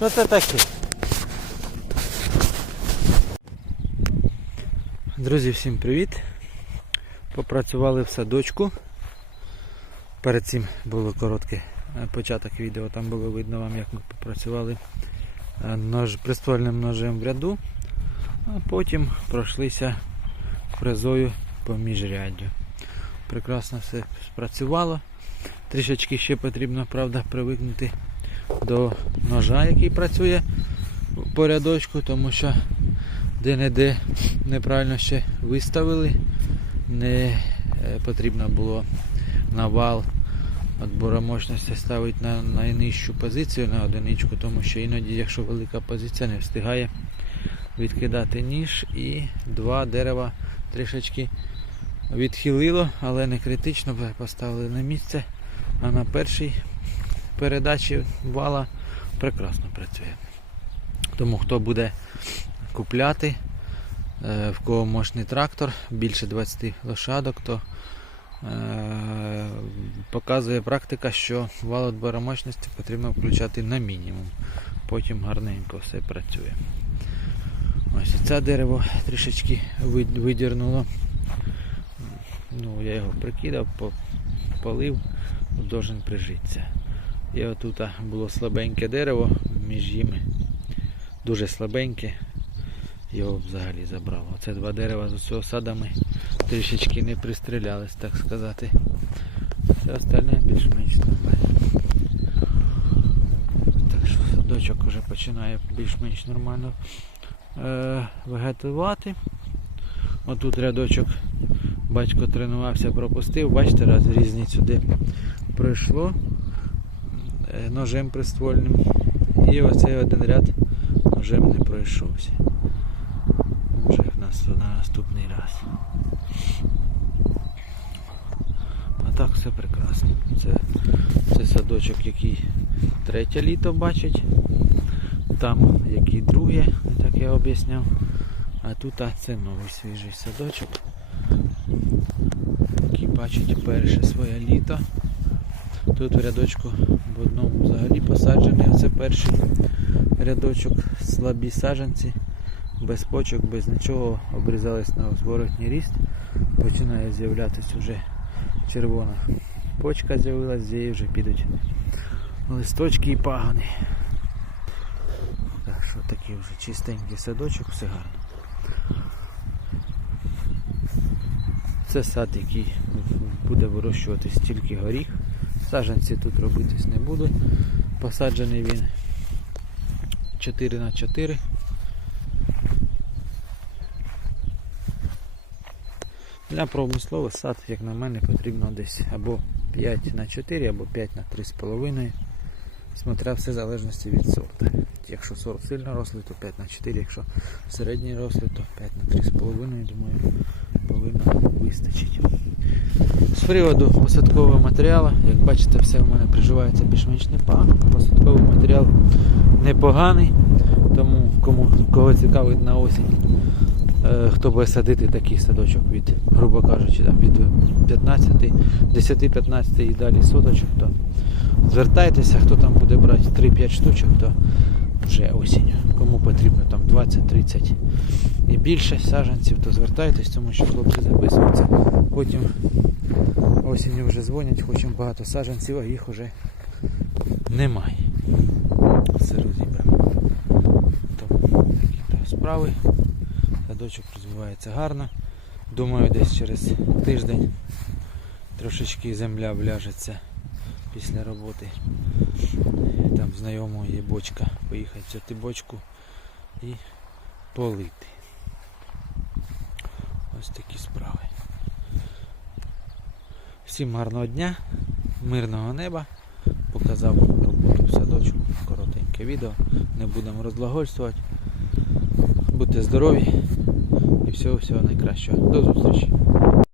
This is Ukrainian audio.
Що це таке? Друзі, всім привіт! Попрацювали в садочку. Перед цим було коротке е, початок відео, там було видно вам, як ми попрацювали е, нож, приствольним ножем в ряду, а потім пройшлися фрезою по міжряддю. Прекрасно все спрацювало. Трішечки ще потрібно, правда, привикнути до ножа, який працює по рядочку, тому що де-не-де неправильно ще виставили. Не е, потрібно було навал відбору мощності ставити на найнижчу позицію на одиничку, тому що іноді, якщо велика позиція, не встигає відкидати ніж і два дерева трішечки відхилило, але не критично поставили на місце. А на першій передачі вала прекрасно працює. Тому хто буде купляти, е, в кого мощний трактор, більше 20 лошадок, то е, показує практика, що вал відбору мощності потрібно включати на мінімум. Потім гарненько все працює. Ось це дерево трішечки видірнуло. Ну, я його прикидав, по- полив, должен прижитися. І отут було слабеньке дерево між ними. Дуже слабеньке. Його взагалі забрало. Оце два дерева з усього садами трішечки не пристрілялись, так сказати. Все остальне більш-менш нормально. Так що садочок вже починає більш-менш нормально е, вегетувати. Отут рядочок батько тренувався, пропустив. Бачите, раз різницю де пройшло ножем приствольним. І оцей один ряд ножем не пройшовся. Вже в нас на наступний раз. А так все прекрасно. Це, це садочок, який третє літо бачить. Там який друге, так я об'ясняв. А тут а, це новий свіжий садочок, який бачить перше своє літо. Тут в рядочку в одному взагалі посаджений, оце перший рядочок, слабі саджанці, без почок, без нічого, обрізались на зворотній ріст. Починає з'являтися вже червона почка з'явилась, з неї вже підуть листочки і пагони. Так що такий вже чистенький садочок, все гарно. Це сад, який буде вирощуватись тільки горіх. Саджанці тут робитись не буде. Посаджений він 4 на 4 Для промислових сад, як на мене, потрібно десь або 5 на 4, або 5 на 3,5. Смотря все залежності від сорту. Якщо сорт сильно рослий, то 5 на 4, якщо середній рослий, то 5 на 3,5, думаю, повинно вистачити. З приводу посадкового матеріалу, як бачите, все в мене приживається більш-менш непогано. Посадковий матеріал непоганий, тому кому кого цікавить на осінь, е, хто буде садити такий садочок від, грубо кажучи, там, від 15, 10-15 і далі соточок, то звертайтеся, хто там буде брати 3-5 штучок, то вже осінь. Кому потрібно там 20-30 і більше саджанців, то звертайтесь, тому що хлопці записуються. Потім осінню вже дзвонять, хочемо багато саджанців, а їх вже немає. Все розібрано. Справи. Садочок розвивається гарно. Думаю, десь через тиждень трошечки земля вляжеться після роботи. Знайомого є бочка. Поїхати взяти бочку і полити. Ось такі справи. Всім гарного дня, мирного неба. Показав роботу в садочку, коротеньке відео. Не будемо розлагольствувати. Будьте здорові і всього всього найкращого. До зустрічі!